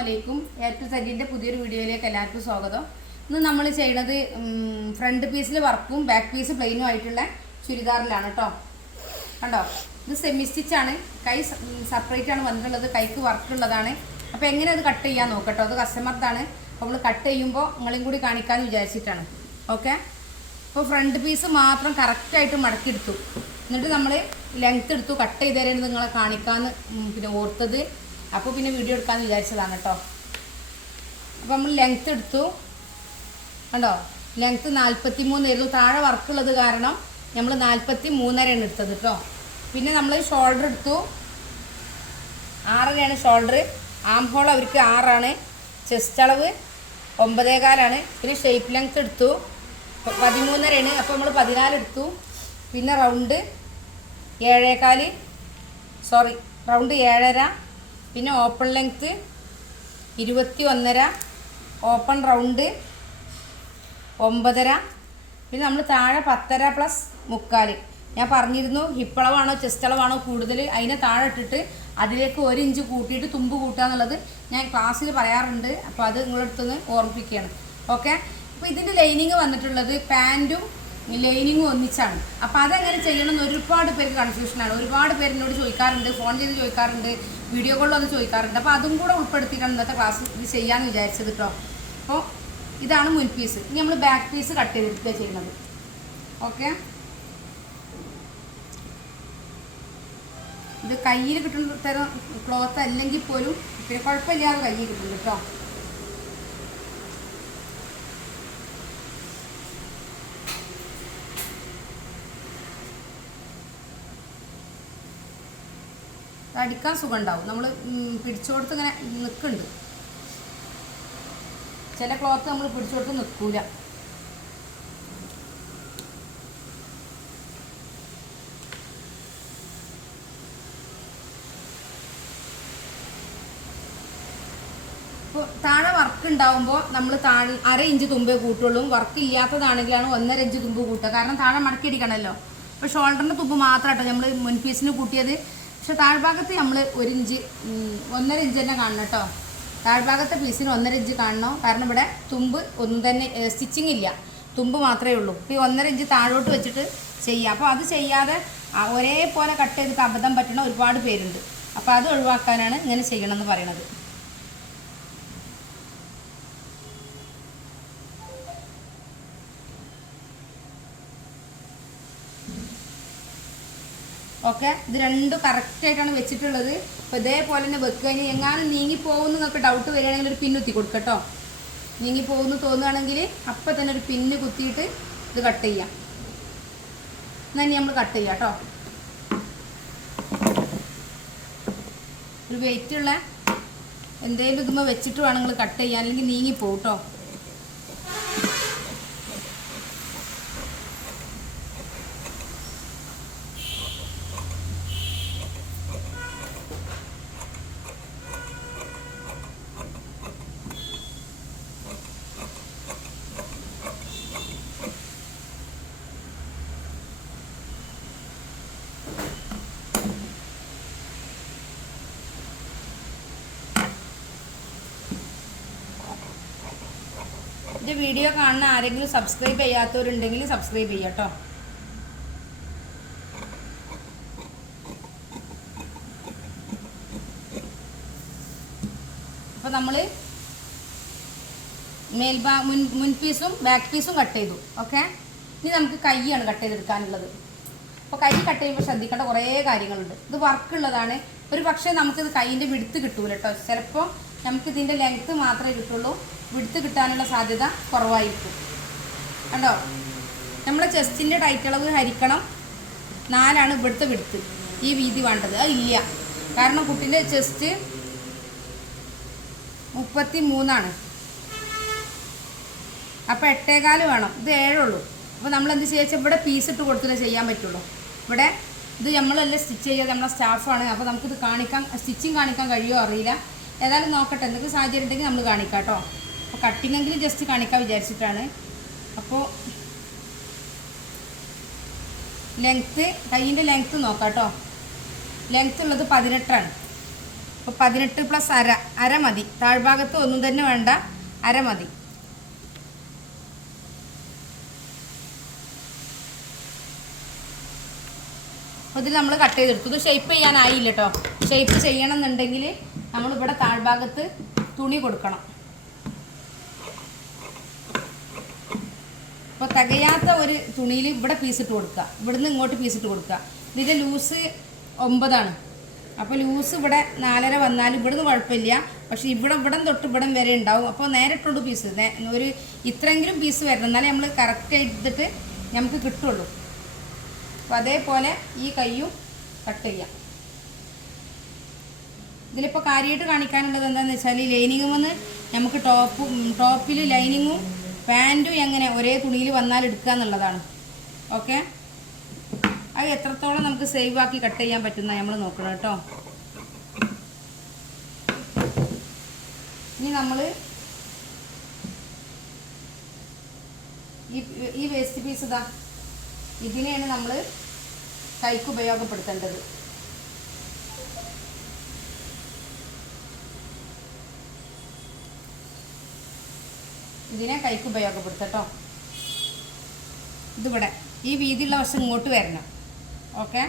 അസ്സലാമലൈക്കും. A to സെഡിൻ്റെ പുതിയൊരു വീഡിയോയിലേക്ക് എല്ലാവർക്കും സ്വാഗതം. ഇന്ന് നമ്മൾ ചെയ്യുന്നത് ഫ്രണ്ട് പീസിൽ വർക്കും ബാക്ക് പീസ് പ്ലെയിനും ആയിട്ടുള്ള ചുരിദാറിലാണ് കേട്ടോ. കണ്ടോ, ഇത് സെമി സ്റ്റിച്ചാണ്. കൈ സെപ്പറേറ്റ് ആണ് വന്നിട്ടുള്ളത്, കൈക്ക് വർക്കുള്ളതാണ്. അപ്പോൾ എങ്ങനെ അത് കട്ട് ചെയ്യാൻ നോക്കട്ടോ. അത് കസ്റ്റമർതാണ്. അപ്പോൾ നമ്മൾ കട്ട് ചെയ്യുമ്പോൾ നിങ്ങളെയും കൂടി കാണിക്കാമെന്ന് വിചാരിച്ചിട്ടാണ്. ഓക്കെ, അപ്പോൾ ഫ്രണ്ട് പീസ് മാത്രം കറക്റ്റായിട്ട് മടക്കിയെടുത്തു. എന്നിട്ട് നമ്മൾ ലെങ്ത്ത് എടുത്തു. കട്ട് ചെയ്ത് തരാൻ നിങ്ങളെ കാണിക്കാമെന്ന് പിന്നെ ഓർത്തത്. അപ്പോൾ പിന്നെ വീഡിയോ എടുക്കാമെന്ന് വിചാരിച്ചതാണ് കേട്ടോ. അപ്പോൾ നമ്മൾ ലെങ്ത്ത് എടുത്തു. കണ്ടോ, ലെങ്ത്ത് 43 ആയിരുന്നു. താഴെ വർക്കുള്ളത് കാരണം നമ്മൾ 43.5 എടുത്തത് കേട്ടോ. പിന്നെ നമ്മൾ ഷോൾഡർ എടുത്തു. 6.5 ഷോൾഡർ. ആം ഹോൾ അവർക്ക് 6 ചെസ്റ്റ് അളവ് 9.25. പിന്നെ ഷേപ്പ് ലെങ്ത്ത് എടുത്തു 13.5. അപ്പോൾ നമ്മൾ 14 എടുത്തു. പിന്നെ റൗണ്ട് 7.25, റൗണ്ട് 7.5. പിന്നെ ഓപ്പൺ ലെങ്ത്ത് 21.5, ഓപ്പൺ റൗണ്ട് 9.5. പിന്നെ നമ്മൾ താഴെ 10.5 പ്ലസ് 3/4. ഞാൻ പറഞ്ഞിരുന്നു ഹിപ്പളവാണോ ചെസ്റ്റ് അളവാണോ കൂടുതൽ അതിനെ താഴെ ഇട്ടിട്ട് അതിലേക്ക് 1 ഇഞ്ച് കൂട്ടിയിട്ട് തുമ്പ് കൂട്ടുക എന്നുള്ളത് ഞാൻ ക്ലാസ്സിൽ പറയാറുണ്ട്. അപ്പോൾ അത് നിങ്ങളടുത്തൊന്ന് ഓർമ്മിപ്പിക്കുകയാണ്. ഓക്കെ, അപ്പോൾ ഇതിൻ്റെ ലൈനിങ് വന്നിട്ടുള്ളത് പാൻറ്റും ലൈനിങ്ങും ഒന്നിച്ചാണ്. അപ്പോൾ അതെങ്ങനെ ചെയ്യണമെന്ന് ഒരുപാട് പേർക്ക് കൺഫ്യൂഷനാണ്. ഒരുപാട് പേര് എന്നോട് ചോദിക്കാറുണ്ട്, ഫോൺ ചെയ്ത് ചോദിക്കാറുണ്ട്, വീഡിയോ കോളിൽ വന്ന് ചോദിക്കാറുണ്ട്. അപ്പോൾ അതും കൂടെ ഉൾപ്പെടുത്തിയിട്ടാണ് ഇന്നത്തെ ക്ലാസ് ഇത് ചെയ്യാമെന്ന് വിചാരിച്ചത് കേട്ടോ. അപ്പോൾ ഇതാണ് മുൻ പീസ്. ഇനി നമ്മൾ ബാക്ക് പീസ് കട്ട് ചെയ്തെടുക്കുക ചെയ്യുന്നത്. ഓക്കെ, ഇത് കയ്യിൽ കിട്ടുന്ന തരം ക്ലോത്ത് അല്ലെങ്കിൽ പോലും പിന്നെ കുഴപ്പമില്ലാതെ കയ്യിൽ കിട്ടുന്നു കേട്ടോ. അടിക്കാൻ സുഖം ഉണ്ടാവും. നമ്മൾ പിടിച്ചോടത്ത് ഇങ്ങനെ നിൽക്കുന്നുണ്ട്. ചില ക്ലോത്ത് നമ്മൾ പിടിച്ചോടത്ത് നിൽക്കൂല. ഇപ്പോൾ താഴെ വർക്ക് ഉണ്ടാവുമ്പോൾ നമ്മൾ താഴെ 1/2 ഇഞ്ച് തുമ്പേ കൂട്ടുള്ളൂ. വർക്ക് ഇല്ലാത്തതാണെങ്കിലാണ് 1.5 ഇഞ്ച് തുമ്പ് കൂട്ടുക. കാരണം താഴെ മടക്കി അടിക്കണമല്ലോ. അപ്പോൾ ഷോൾഡറിൻ്റെ തുമ്പ് മാത്രമാട്ടോ നമ്മൾ മുൻ പീസിന് കൂട്ടിയത്. പക്ഷെ താഴ്ഭാഗത്ത് നമ്മൾ 1 ഇഞ്ച് 1.5 ഇഞ്ച് തന്നെ കാണണം കേട്ടോ. താഴ്ഭാഗത്തെ പീസിന് 1.5 ഇഞ്ച് കാണണം. കാരണം ഇവിടെ തുമ്പ് ഒന്നും തന്നെ സ്റ്റിച്ചിങ് ഇല്ല, തുമ്പ് മാത്രമേ ഉള്ളൂ. ഈ 1.5 ഇഞ്ച് താഴോട്ട് വെച്ചിട്ട് ചെയ്യാം. അപ്പോൾ അത് ചെയ്യാതെ ഒരേപോലെ കട്ട് ചെയ്തിട്ട് അബദ്ധം പറ്റുന്ന ഒരുപാട് പേരുണ്ട്. അപ്പോൾ അത് ഒഴിവാക്കാനാണ് ഇങ്ങനെ ചെയ്യണമെന്ന് പറയണത്. ഓക്കെ, ഇത് രണ്ടും കറക്റ്റായിട്ടാണ് വെച്ചിട്ടുള്ളത്. അപ്പോൾ ഇതേപോലെ തന്നെ വെക്കുക. ഇനി എങ്ങാനും നീങ്ങിപ്പോകുന്നു എന്നൊക്കെ ഡൗട്ട് വരികയാണെങ്കിൽ ഒരു പിന്നുത്തി കൊടുക്കട്ടോ. നീങ്ങിപ്പോകുന്നു തോന്നുകയാണെങ്കിൽ അപ്പം തന്നെ ഒരു പിന്ന് കുത്തിയിട്ട് ഇത് കട്ട് ചെയ്യാം. എന്നാൽ ഇനി നമ്മൾ കട്ട് ചെയ്യാം കേട്ടോ. ഒരു വെയിറ്റുള്ള എന്തെങ്കിലും ഇതുമ്പോൾ വെച്ചിട്ട് വേണം നിങ്ങൾ കട്ട് ചെയ്യാൻ, അല്ലെങ്കിൽ നീങ്ങിപ്പോകും കേട്ടോ. എൻ്റെ വീഡിയോ കാണുന്ന ആരെങ്കിലും സബ്സ്ക്രൈബ് ചെയ്യാത്തവരുണ്ടെങ്കിൽ സബ്സ്ക്രൈബ് ചെയ്യാം കേട്ടോ. അപ്പോൾ നമ്മൾ മുൻ പീസും ബാക്ക് പീസും കട്ട് ചെയ്തു. ഓക്കെ, ഇനി നമുക്ക് കൈയാണ് കട്ട് ചെയ്തെടുക്കാനുള്ളത്. അപ്പോൾ കൈ കട്ട് ചെയ്യുമ്പോൾ ശ്രദ്ധിക്കേണ്ട കുറേ കാര്യങ്ങളുണ്ട്. ഇത് വർക്കുള്ളതാണ്. ഒരു പക്ഷേ നമുക്കിത് കൈയിൻ്റെ വിടുത്ത് കിട്ടൂല കേട്ടോ. ചിലപ്പോൾ നമുക്കിതിൻ്റെ ലെങ്ത്ത് മാത്രമേ കിട്ടുള്ളൂ. വിടുത്ത് കിട്ടാനുള്ള സാധ്യത കുറവായിരിക്കും. കണ്ടോ, നമ്മളെ ചെസ്റ്റിൻ്റെ ടൈറ്റ് അളവ് ഹരിക്കണം 4 ഇവിടുത്തെ വിടുത്ത്. ഈ വീതി വേണ്ടത് അതില്ല. കാരണം കുട്ടീൻ്റെ ചെസ്റ്റ് 33. അപ്പോൾ 8.25 വേണം. ഇത് 7 ഉള്ളൂ. അപ്പോൾ നമ്മൾ എന്ത് ചെയ്യുക, ഇവിടെ പീസ് ഇട്ട് കൊടുത്തിട്ടേ ചെയ്യാൻ പറ്റുള്ളൂ. ഇവിടെ ഇത് നമ്മളല്ല സ്റ്റിച്ച് ചെയ്യാതെ നമ്മളെ സ്റ്റാഫാണ്. അപ്പോൾ നമുക്കിത് സ്റ്റിച്ചിങ് കാണിക്കാൻ കഴിയുമോ അറിയില്ല. ഏതായാലും നോക്കട്ടെ, എന്തെങ്കിലും സാഹചര്യം ഉണ്ടെങ്കിൽ നമ്മൾ കാണിക്കാം കേട്ടോ. അപ്പോൾ കട്ടിങ്ങെങ്കിലും ജസ്റ്റ് കാണിക്കാൻ വിചാരിച്ചിട്ടാണ്. അപ്പോൾ ലെങ്ത്ത്, കൈയിൻ്റെ ലെങ്ത്ത് നോക്കാം കേട്ടോ. ലെങ്ത്ത് ഉള്ളത് 18 ആണ്. അപ്പോൾ 18 പ്ലസ് അര മതി. താഴ്ഭാഗത്ത് ഒന്നും തന്നെ വേണ്ട, അര മതി. അപ്പോൾ ഇതിൽ നമ്മൾ കട്ട് ചെയ്തെടുത്തു. ഇത് ഷേപ്പ് ചെയ്യാനായില്ല കേട്ടോ. ഷേപ്പ് ചെയ്യണം എന്നുണ്ടെങ്കിൽ നമ്മളിവിടെ താഴ്ഭാഗത്ത് തുണി കൊടുക്കണം. അപ്പോൾ തികയാത്ത ഒരു തുണിയിൽ ഇവിടെ പീസിട്ട് കൊടുക്കുക, ഇവിടുന്ന് ഇങ്ങോട്ട് പീസിട്ട് കൊടുക്കുക. ഇതിൻ്റെ ലൂസ് 9 അപ്പോൾ ലൂസ് ഇവിടെ 4.5 വന്നാലും ഇവിടുന്ന് കുഴപ്പമില്ല. പക്ഷേ ഇവിടെ തൊട്ട് ഇവിടം വരെ ഉണ്ടാവും. അപ്പോൾ നേരിട്ടുണ്ട് പീസ് ഒരു ഇത്രയെങ്കിലും പീസ് വരണം, എന്നാലേ നമ്മൾ കറക്റ്റ് ചെയ്തിട്ട് നമുക്ക് കിട്ടുള്ളൂ. അപ്പോൾ അതേപോലെ ഈ കയ്യും കട്ട് ചെയ്യാം. ഇതിലിപ്പോൾ കാര്യമായിട്ട് കാണിക്കാനുള്ളത് എന്താണെന്ന് വെച്ചാൽ ലൈനിങ്ങും വന്ന് നമുക്ക് ടോപ്പിൽ ലൈനിങ്ങും പാൻറ്റും എങ്ങനെ ഒരേ തുണിയിൽ വന്നാൽ എടുക്കുക എന്നുള്ളതാണ്. ഓക്കെ, അത് എത്രത്തോളം നമുക്ക് സേവ് ആക്കി കട്ട് ചെയ്യാൻ പറ്റുന്ന നമ്മൾ നോക്കണം കേട്ടോ. ഇനി നമ്മൾ ഈ വേസ്റ്റ് പീസ് ഇതാ, ഇതിനെയാണ് നമ്മൾ കൈക്ക് ഉപയോഗപ്പെടുത്തേണ്ടത്. ഇതിനെ കൈക്ക് ഉപയോഗപ്പെടുത്തട്ടോ. ഇതിവിടെ ഈ വീതിയുള്ള വശം ഇങ്ങോട്ട് വരണം. ഓക്കെ,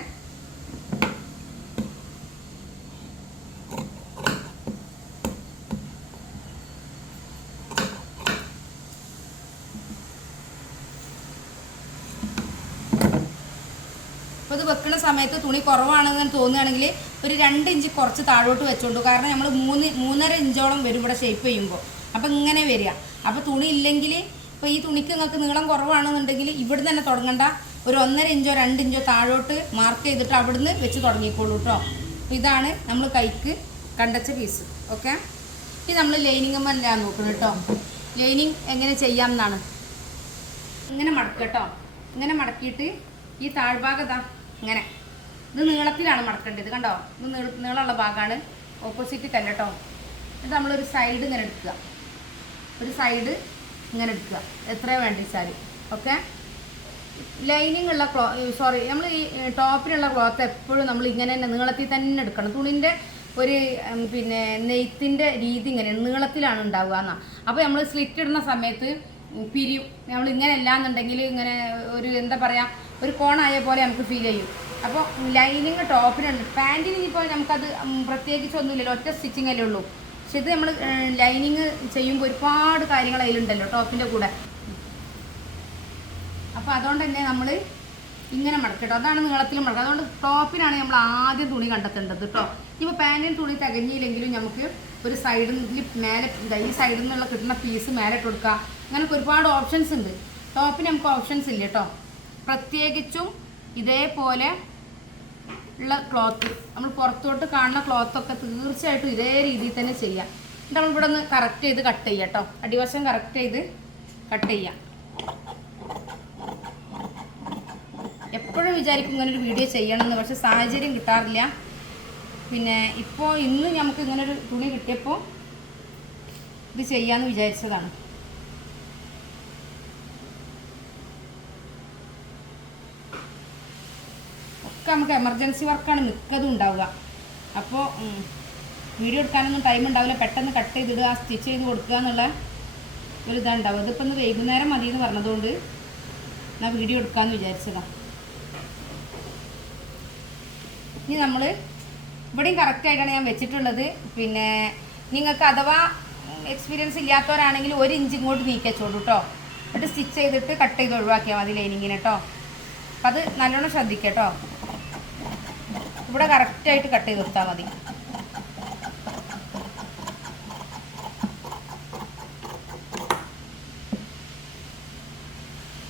അപ്പോൾ ഇത് വെക്കുന്ന സമയത്ത് തുണി കുറവാണെന്ന് തോന്നുകയാണെങ്കിൽ ഒരു 2 ഇഞ്ച് കുറച്ച് താഴോട്ട് വെച്ചോണ്ടു. കാരണം നമ്മൾ 3.5 ഇഞ്ചോളം വരും ഇവിടെ ഷേപ്പ് ചെയ്യുമ്പോൾ. അപ്പോൾ ഇങ്ങനെ വരിക. അപ്പോൾ തുണി ഇല്ലെങ്കിൽ, ഇപ്പോൾ ഈ തുണിക്ക് നിങ്ങൾക്ക് നീളം കുറവാണെന്നുണ്ടെങ്കിൽ ഇവിടെ തന്നെ തുടങ്ങണ്ട, ഒരു 1.5 ഇഞ്ചോ 2 ഇഞ്ചോ താഴോട്ട് മാർക്ക് ചെയ്തിട്ട് അവിടുന്ന് വെച്ച് തുടങ്ങിക്കോളൂ കേട്ടോ. അപ്പോൾ ഇതാണ് നമ്മൾ കൈക്ക് കണ്ടച്ച പീസ്. ഓക്കെ, ഇനി നമ്മൾ ലൈനിങ് എല്ലാം നോക്കണം കേട്ടോ. ലൈനിങ് എങ്ങനെ ചെയ്യാം എന്നാണ്. ഇങ്ങനെ മടക്കുക കേട്ടോ. ഇങ്ങനെ മടക്കിയിട്ട് ഈ താഴ്ഭാഗത്താ ഇങ്ങനെ, ഇത് നീളത്തിലാണ് മടക്കേണ്ടത്. കണ്ടോ, ഇത് നീളമുള്ള ഭാഗമാണ്, ഓപ്പോസിറ്റ് കല്ല കേട്ടോ. ഇത് നമ്മളൊരു സൈഡ് ഇങ്ങനെ എടുക്കുക, ഒരു സൈഡ് ഇങ്ങനെ എടുക്കുക, എത്രയാണ് വേണ്ടിച്ചാൽ. ഓക്കെ, ലൈനിങ് ഉള്ള നമ്മൾ ഈ ടോപ്പിനുള്ള ക്ലോത്ത് എപ്പോഴും നമ്മൾ ഇങ്ങനെ തന്നെ നീളത്തിൽ തന്നെ എടുക്കണം. തുണിൻ്റെ ഒരു പിന്നെ നെയ്ത്തിൻ്റെ രീതി ഇങ്ങനെ നീളത്തിലാണ് ഉണ്ടാവുക എന്നാ. അപ്പോൾ നമ്മൾ സ്ലിറ്റ് ഇടുന്ന സമയത്ത് പിരിയും. നമ്മൾ ഇങ്ങനെ അല്ലാന്നുണ്ടെങ്കിൽ ഇങ്ങനെ ഒരു എന്താ പറയുക, ഒരു കോണായ പോലെ നമുക്ക് ഫീൽ ചെയ്യും. അപ്പോൾ ലൈനിങ് ടോപ്പിനുണ്ട്. പാൻറ്റിന് ഇനിയിപ്പോൾ നമുക്കത് പ്രത്യേകിച്ചൊന്നുമില്ലല്ലോ, ഒറ്റ സ്റ്റിച്ചിങ് അല്ലേ ഉള്ളൂ. പക്ഷെ ഇത് നമ്മൾ ലൈനിങ് ചെയ്യുമ്പോൾ ഒരുപാട് കാര്യങ്ങൾ അതിലുണ്ടല്ലോ ടോപ്പിൻ്റെ കൂടെ. അപ്പോൾ അതുകൊണ്ട് തന്നെ നമ്മൾ ഇങ്ങനെ മടക്കട്ടോ. അതാണ് നീളത്തിൽ മടക്കുക. അതുകൊണ്ട് ടോപ്പിനാണ് നമ്മൾ ആദ്യം തുണി കണ്ടെത്തേണ്ടത് കേട്ടോ. ഇപ്പോൾ പാൻറ്റിന് തുണി തികഞ്ഞില്ലെങ്കിലും നമുക്ക് ഒരു സൈഡിൽ മേലെ ഈ സൈഡിൽ നിന്നുള്ള കിട്ടുന്ന പീസ് മേലെ ഇട്ട് കൊടുക്കുക. അങ്ങനെയൊക്കെ ഒരുപാട് ഓപ്ഷൻസ് ഉണ്ട്. ടോപ്പിന് നമുക്ക് ഓപ്ഷൻസ് ഇല്ല കേട്ടോ. പ്രത്യേകിച്ചും ഇതേപോലെ ഉള്ള ക്ലോത്ത്, നമ്മൾ പുറത്തോട്ട് കാണുന്ന ക്ലോത്തൊക്കെ തീർച്ചയായിട്ടും ഇതേ രീതിയിൽ തന്നെ ചെയ്യാം. എന്നിട്ട് നമ്മളിവിടെ ഒന്ന് കറക്റ്റ് ചെയ്ത് കട്ട് ചെയ്യാം കേട്ടോ. അടിവശം കറക്റ്റ് ചെയ്ത് കട്ട് ചെയ്യാം. എപ്പോഴും വിചാരിക്കും ഇങ്ങനൊരു വീഡിയോ ചെയ്യണമെന്ന്, പക്ഷെ സാഹചര്യം കിട്ടാറില്ല. പിന്നെ ഇപ്പോൾ ഇന്ന് നമുക്ക് ഇങ്ങനൊരു തുണി കിട്ടിയപ്പോൾ ഇത് ചെയ്യാമെന്ന് വിചാരിച്ചതാണ്. ഒക്കെ നമുക്ക് എമർജൻസി വർക്കാണ് മിക്കതും ഉണ്ടാവുക. അപ്പോൾ വീഡിയോ എടുക്കാനൊന്നും ടൈം ഉണ്ടാവില്ല. പെട്ടെന്ന് കട്ട് ചെയ്തിടുക, സ്റ്റിച്ച് ചെയ്ത് കൊടുക്കുക എന്നുള്ള ഒരു ഇതുണ്ടാവും. ഇതിപ്പോൾ ഇന്ന് വൈകുന്നേരം മതി എന്ന് പറഞ്ഞതുകൊണ്ട് ഞാൻ വീഡിയോ എടുക്കാമെന്ന് വിചാരിച്ചതാണ്. ഇനി നമ്മൾ ഇവിടെയും കറക്റ്റായിട്ടാണ് ഞാൻ വെച്ചിട്ടുള്ളത്. പിന്നെ നിങ്ങൾക്ക് അഥവാ എക്സ്പീരിയൻസ് ഇല്ലാത്തവരാണെങ്കിൽ 1 ഇഞ്ച് ഇങ്ങോട്ട് നീക്കിച്ചോളൂ കേട്ടോ. എന്നിട്ട് സ്റ്റിച്ച് ചെയ്തിട്ട് കട്ട് ചെയ്ത് ഒഴിവാക്കിയാൽ മതി ലൈനിങ്ങിന് കേട്ടോ. അപ്പം അത് നല്ലോണം ശ്രദ്ധിക്കുക കേട്ടോ. ഇവിടെ കറക്റ്റായിട്ട് കട്ട് ചെയ്ത് കൊടുത്താൽ മതി.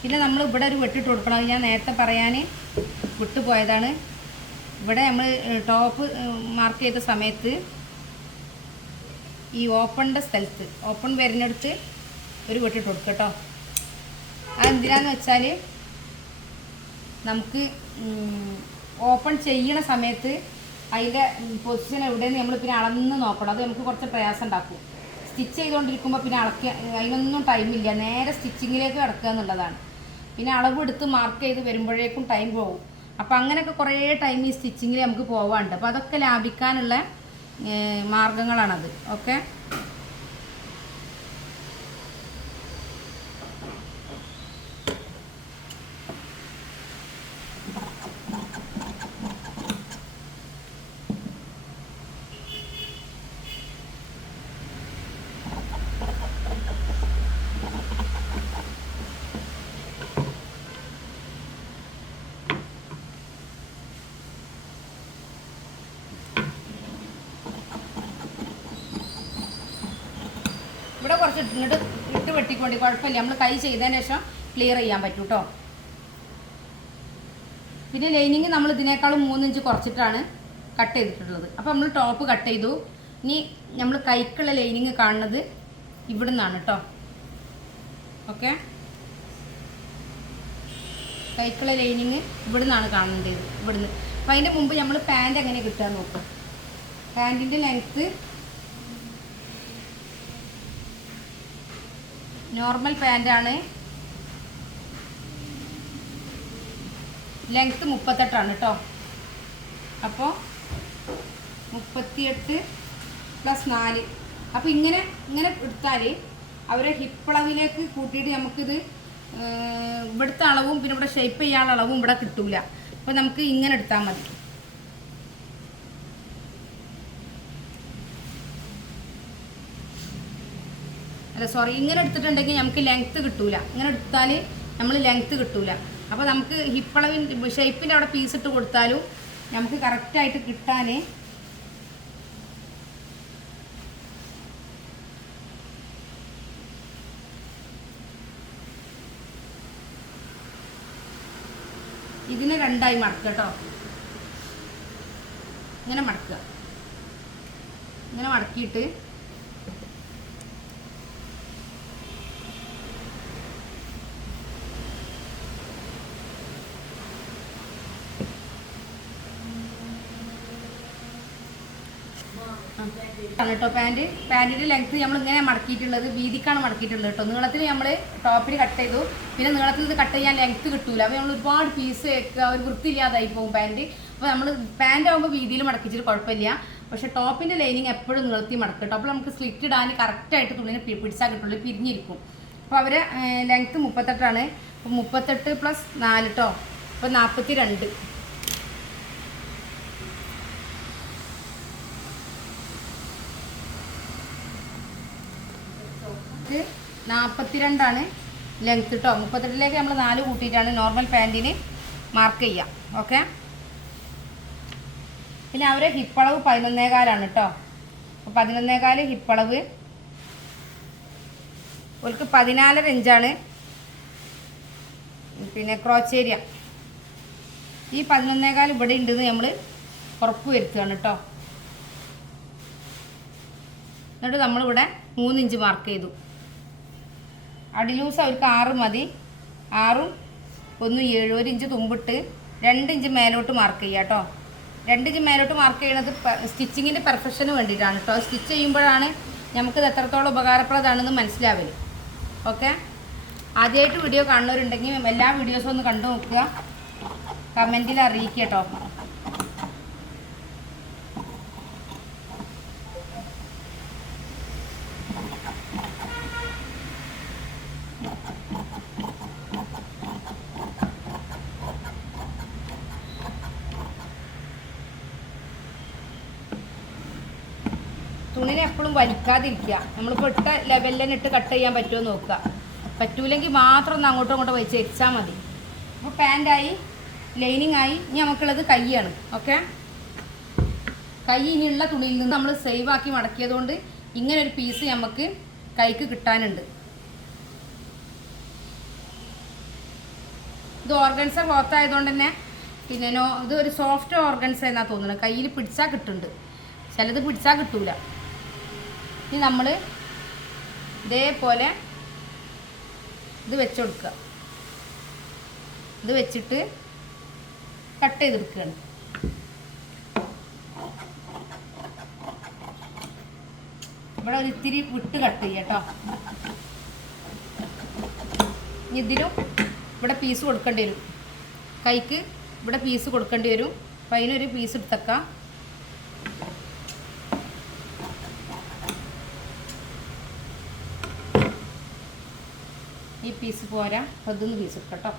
പിന്നെ നമ്മൾ ഇവിടെ ഒരു വെട്ടിട്ട് കൊടുക്കണം. അത് ഞാൻ നേരത്തെ പറയാൻ വിട്ടുപോയതാണ്. ഇവിടെ നമ്മൾ ടോപ്പ് മാർക്ക് ചെയ്ത സമയത്ത് ഈ ഓപ്പണിൻ്റെ സ്ഥലത്ത്, ഓപ്പൺ വരുന്നിടത്ത് ഒരു വെട്ടിട്ട് കൊടുക്കുക കേട്ടോ. അതെന്തിനാന്ന് വെച്ചാൽ നമുക്ക് ഓപ്പൺ ചെയ്യണ സമയത്ത് അതിൻ്റെ പൊസിഷൻ എവിടെയെന്ന് നമ്മൾ പിന്നെ അളന്ന് നോക്കണം. അത് നമുക്ക് കുറച്ച് പ്രയാസം ഉണ്ടാക്കും. സ്റ്റിച്ച് ചെയ്തുകൊണ്ടിരിക്കുമ്പോൾ പിന്നെ അതിനൊന്നും ടൈമില്ല, നേരെ സ്റ്റിച്ചിങ്ങിലേക്ക് കിടക്കുക എന്നുള്ളതാണ്. പിന്നെ അളവ് എടുത്ത് മാർക്ക് ചെയ്ത് വരുമ്പോഴേക്കും ടൈം പോകും. അപ്പോൾ അങ്ങനെയൊക്കെ കുറേ ടൈം ഈ സ്റ്റിച്ചിങ്ങിൽ നമുക്ക് പോകാനുണ്ട്. അപ്പോൾ അതൊക്കെ ലാഭിക്കാനുള്ള മാർഗങ്ങളാണത്. ഓക്കെ, ഇവിടെ കുറച്ച് ഇട്ട് വെട്ടിക്കൊണ്ട് കുഴപ്പമില്ല, നമ്മൾ കൈ ചെയ്തതിന് ശേഷം ക്ലിയർ ചെയ്യാൻ പറ്റും കേട്ടോ. പിന്നെ ലൈനിങ് നമ്മൾ ഇതിനേക്കാളും 3 ഇഞ്ച് കുറച്ചിട്ടാണ് കട്ട് ചെയ്തിട്ടുള്ളത്. അപ്പോൾ നമ്മൾ ടോപ്പ് കട്ട് ചെയ്തു. ഇനി നമ്മൾ കൈക്കുള്ള ലൈനിങ് കാണുന്നത് ഇവിടെ നിന്നാണ് കേട്ടോ. ഓക്കെ, കൈക്കുള്ള ലൈനിങ് ഇവിടെ നിന്നാണ് കാണേണ്ടത്, ഇവിടുന്ന്. അപ്പോൾ അതിൻ്റെ മുമ്പ് നമ്മൾ പാൻറ് എങ്ങനെ കിട്ടുക നോക്കാം. പാൻറ്റിൻ്റെ ലെങ്ത്ത് നോർമൽ പാൻറ്റാണ്, ലെങ്ത്ത് 38 കേട്ടോ. അപ്പോൾ 38 + 4. അപ്പോൾ ഇങ്ങനെ എടുത്താൽ അവരെ ഹിപ്പളവിലേക്ക് കൂട്ടിയിട്ട് നമുക്കിത് ഇവിടുത്തെ അളവും പിന്നെ ഇവിടെ ഷേപ്പ് ചെയ്യാനുള്ള അളവും ഇവിടെ കിട്ടൂല. അപ്പോൾ നമുക്ക് ഇങ്ങനെ എടുത്താൽ മതി. ഇങ്ങനെ എടുത്തിട്ടുണ്ടെങ്കിൽ നമുക്ക് ലെങ്ത്ത് കിട്ടൂല. ഇങ്ങനെ എടുത്താൽ നമ്മൾ ലെങ്ത്ത് കിട്ടൂല. അപ്പോൾ നമുക്ക് ഹിപ്പളവിൻ്റെ ഷേപ്പിൻ്റെ അവിടെ പീസ് ഇട്ട് കൊടുത്താലും നമുക്ക് കറക്റ്റായിട്ട് കിട്ടാൻ ഇതിനെ 2ആയി മടക്കുക കേട്ടോ. ഇങ്ങനെ മടക്കുക. ഇങ്ങനെ മടക്കിയിട്ട് കേട്ടോ. പാൻറ്റിൻ്റെ ലെങ്ത്ത് നമ്മൾ ഇങ്ങനെ മടക്കിയിട്ടുള്ളത്, വീതിക്കാണ് മടക്കിയിട്ടുള്ളത് കേട്ടോ. നീളത്തിൽ നമ്മൾ ടോപ്പിൽ കട്ട് ചെയ്തു. പിന്നെ നീളത്തിൽ ഇത് കട്ട് ചെയ്യാൻ ലെങ്ത്ത് കിട്ടൂല. അപ്പോൾ നമ്മൾ ഒരുപാട് പീസ് വെക്കുക, ഒരു വൃത്തിയില്ലാതായി പോകും പാൻറ്റ്. അപ്പോൾ നമ്മൾ പാൻറ്റ് ആകുമ്പോൾ വീതിയിൽ മടക്കിച്ചിട്ട് കുഴപ്പമില്ല. പക്ഷേ ടോപ്പിൻ്റെ ലൈനിങ് എപ്പോഴും നീളത്തി മടക്കുക കേട്ടോ. അപ്പോൾ നമുക്ക് സ്ലിറ്റ് ഇടാൻ കറക്റ്റായിട്ട് തുണിനെ പിടിച്ചാൽ കിട്ടുള്ളൂ, പിരിഞ്ഞിരിക്കും. അപ്പോൾ അവർ ലെങ്ത്ത് 38. അപ്പോൾ 38 + 4 കേട്ടോ. അപ്പോൾ 42. ഇത് 42 ലെങ്ത്ത് കേട്ടോ. 38ലേക്ക് നമ്മൾ 4 കൂട്ടിയിട്ടാണ് നോർമൽ പാൻറ്റിന് മാർക്ക് ചെയ്യുക. ഓക്കെ, പിന്നെ അവരെ ഹിപ്പളവ് 11.25 കേട്ടോ. അപ്പോൾ 11.25 ഹിപ്പളവ്. അവർക്ക് 14.5 ഇഞ്ചാണ് പിന്നെ ക്രോച്ച് ഏരിയ. ഈ 11.25 ഇവിടെ ഉണ്ടെന്ന് നമ്മൾ ഉറപ്പ് വരുത്തുകയാണ് കേട്ടോ. എന്നിട്ട് നമ്മളിവിടെ 3 ഇഞ്ച് മാർക്ക് ചെയ്തു. അടി ലൂസ് അവർക്ക് 6 മതി. 6ഉം 1 7, 1 ഇഞ്ച് തുമ്പിട്ട് 2 ഇഞ്ച് മേലോട്ട് മാർക്ക് ചെയ്യുക കേട്ടോ. 2 ഇഞ്ച് മേലോട്ട് മാർക്ക് ചെയ്യുന്നത് സ്റ്റിച്ചിങ്ങിൻ്റെ പെർഫെക്ഷന് വേണ്ടിയിട്ടാണ് കേട്ടോ. സ്റ്റിച്ച് ചെയ്യുമ്പോഴാണ് നമുക്കിത് എത്രത്തോളം ഉപകാരപ്രദമാണെന്ന് മനസ്സിലാവല്. ഓക്കെ, ആദ്യമായിട്ട് വീഡിയോ കാണുന്നവരുണ്ടെങ്കിൽ എല്ലാ വീഡിയോസും ഒന്ന് കണ്ടു നോക്കുക, കമൻറ്റിൽ അറിയിക്കുക കേട്ടോ. തുണിനെ എപ്പോഴും വലിക്കാതിരിക്കുക. നമ്മളിപ്പോൾ ഇട്ട ലെവലിൽ തന്നെ ഇട്ട് കട്ട് ചെയ്യാൻ പറ്റുമോ നോക്കുക. പറ്റൂലെങ്കിൽ മാത്രം ഒന്ന് അങ്ങോട്ടും ഇങ്ങോട്ടും വെച്ച് വെച്ചാൽ മതി. അപ്പോൾ പാൻറ്റായി, ലൈനിങ് ആയി. ഇനി നമുക്കുള്ളത് കൈയാണ്. ഓക്കെ, കൈ ഇനിയുള്ള തുണിയിൽ നിന്ന് നമ്മൾ സേവ് ആക്കി മടക്കിയതുകൊണ്ട് ഇങ്ങനൊരു പീസ് നമുക്ക് കൈക്ക് കിട്ടാനുണ്ട്. ഇത് ഓർഗൻസ ക്ലോത്ത് ആയതുകൊണ്ട് തന്നെ പിന്നെ ഇത് ഒരു സോഫ്റ്റ് ഓർഗൻസ എന്നാണ് തോന്നുന്നത്. കയ്യിൽ പിടിച്ചാൽ കിട്ടുന്നുണ്ട്, ചിലത് പിടിച്ചാൽ കിട്ടൂല. ഇനി നമ്മൾ ഇതേപോലെ ഇത് വെച്ച് കൊടുക്കുക. ഇത് വെച്ചിട്ട് കട്ട് ചെയ്തെടുക്കുകയാണ്. ഇവിടെ ഒരു ഇത്തിരി വിട്ട് കട്ട് ചെയ്യുക കേട്ടോ. ഇതിലും ഇവിടെ പീസ് കൊടുക്കേണ്ടി വരും. കൈക്ക് ഇവിടെ പീസ് കൊടുക്കേണ്ടി വരും. അപ്പോൾ അതിനൊരു പീസ് എടുത്തേക്കാം. ഈ പീസ് പോരാ, 11 പീസ് എടുക്കാം കേട്ടോ.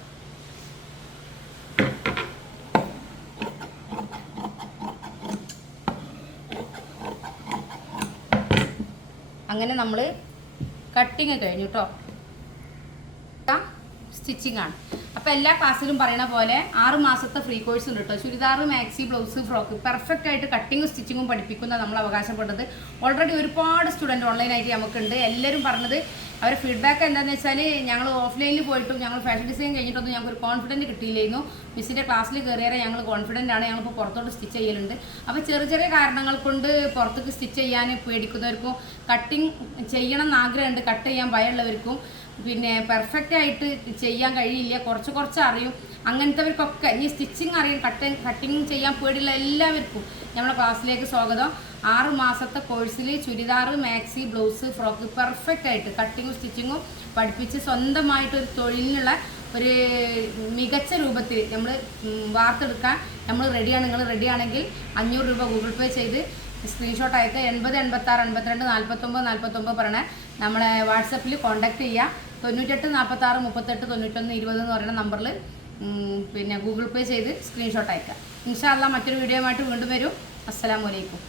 അങ്ങനെ നമ്മൾ കട്ടിങ് കഴിഞ്ഞു കേട്ടോ. സ്റ്റിച്ചിങ് ആണ്. അപ്പോൾ എല്ലാ ക്ലാസ്സിലും പറയുന്ന പോലെ 6 മാസത്തെ ഫ്രീ കോഴ്സ് ഉണ്ട് കേട്ടോ. Churidar, maxi, blouse, frock perfect ആയിട്ട് കട്ടിങ്ങും സ്റ്റിച്ചിങ്ങും പഠിപ്പിക്കുന്ന നമ്മൾ അവകാശപ്പെട്ടത്. ഓൾറെഡി ഒരുപാട് സ്റ്റുഡൻറ്റ് ഓൺലൈനായിട്ട് നമുക്കുണ്ട്. എല്ലാവരും പറഞ്ഞത് അവരുടെ ഫീഡ്ബാക്ക് എന്താണെന്ന് വെച്ചാൽ ഞങ്ങൾ ഓഫ്ലൈനിൽ പോയിട്ടും ഞങ്ങൾ ഫാഷൻ ഡിസൈൻ കഴിഞ്ഞിട്ടൊന്നും ഞങ്ങൾക്ക് ഒരു കോൺഫിഡൻറ്റ് കിട്ടിയില്ലായിരുന്നു. മിസ്സിൻ്റെ ക്ലാസ്സിൽ കയറിയാൽ ഞങ്ങൾ കോൺഫിഡൻ്റ് ആണ്, ഞങ്ങളിപ്പോൾ പുറത്തോട്ട് സ്റ്റിച്ച് ചെയ്യലുണ്ട്. അപ്പോൾ ചെറിയ ചെറിയ കാരണങ്ങൾ കൊണ്ട് പുറത്തേക്ക് സ്റ്റിച്ച് ചെയ്യാൻ പേടിക്കുന്നവർക്കും കട്ടിങ് ചെയ്യണം എന്ന് ആഗ്രഹമുണ്ട്, കട്ട് ചെയ്യാൻ ഭയമുള്ളവർക്കും പിന്നെ പെർഫെക്റ്റ് ആയിട്ട് ചെയ്യാൻ കഴിയില്ല, കുറച്ച് അറിയും, അങ്ങനത്തെവർക്കൊക്കെ ഈ സ്റ്റിച്ചിങ് അറിയും, കട്ടിങ് ചെയ്യാൻ പേടിയുള്ള എല്ലാവർക്കും നമ്മുടെ ക്ലാസ്സിലേക്ക് സ്വാഗതം. 6 മാസത്തെ കോഴ്സിൽ churidar, maxi, blouse, frock perfect ആയിട്ട് കട്ടിങ്ങും സ്റ്റിച്ചിങ്ങും പഠിപ്പിച്ച് സ്വന്തമായിട്ടൊരു തൊഴിലിനുള്ള ഒരു മികച്ച രൂപത്തിൽ നമ്മൾ വാർത്തെടുക്കാൻ നമ്മൾ റെഡിയാണ്. നിങ്ങൾ റെഡിയാണെങ്കിൽ 500 രൂപ ഗൂഗിൾ പേ ചെയ്ത് സ്ക്രീൻഷോട്ട് അയക്കുക. 80 86 42 49 49 പറഞ്ഞ് നമ്മളെ വാട്സപ്പിൽ കോൺടാക്ട് ചെയ്യുക. 98 46 38 91 20 എന്ന് പറയുന്ന നമ്പറിൽ പിന്നെ ഗൂഗിൾ പേ ചെയ്ത് സ്ക്രീൻഷോട്ട് അയക്കുക. ഇൻഷാ അല്ലാഹ് മറ്റൊരു വീഡിയോയുമായിട്ട് വീണ്ടും വരും. അസ്സലാമു അലൈക്കും.